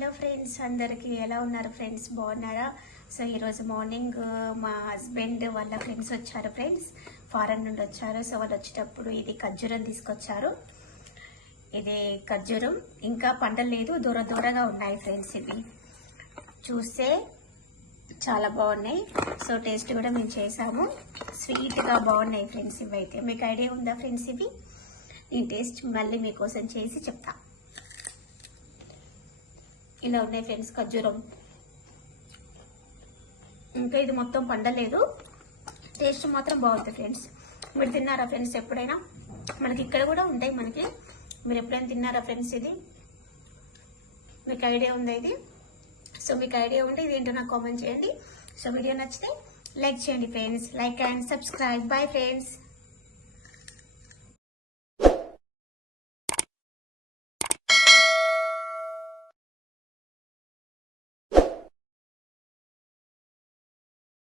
Hello friends, అందరికీ ఎలా ఉన్నారు ఫ్రెండ్స్? బాగున్నారా? సో ఈరోజు మార్నింగ్ మా హస్బెండ్ వాళ్ళ ఫ్రెండ్స్ వచ్చారు ఫ్రెండ్స్, ఫారెన్ నుండి వచ్చారు. సో వాళ్ళు వచ్చేటప్పుడు ఇది ఖర్జూరం తీసుకొచ్చారు. ఇది ఖర్జూరం ఇంకా పండలేదు, దూర దూరగా ఉన్నాయి ఫ్రెండ్స్. ఇవి చూస్తే చాలా బాగున్నాయి. సో టేస్ట్ కూడా మేము చేసాము, స్వీట్గా బాగున్నాయి ఫ్రెండ్స్. ఇవైతే మీకు ఐడియా ఉందా ఫ్రెండ్స్? ఇవి ఈ టేస్ట్ మళ్ళీ మీకోసం చేసి చెప్తా. ఇలా ఉన్నాయి ఫ్రెండ్స్ ఖర్జూరం. ఇంకా ఇది మొత్తం పండలేదు, టేస్ట్ మాత్రం బాగుంది ఫ్రెండ్స్. మీరు తిన్నారా ఫ్రెండ్స్ ఎప్పుడైనా? మనకి ఇక్కడ కూడా ఉంటాయి మనకి. మీరు ఎప్పుడైనా తిన్నారా ఫ్రెండ్స్? ఇది మీకు ఐడియా ఉందా ఇది? సో మీకు ఐడియా ఉంటే ఇది ఏంటో నాకు కామెంట్ చేయండి. సో వీడియో నచ్చితే లైక్ చేయండి friends. Like and subscribe. Bye friends.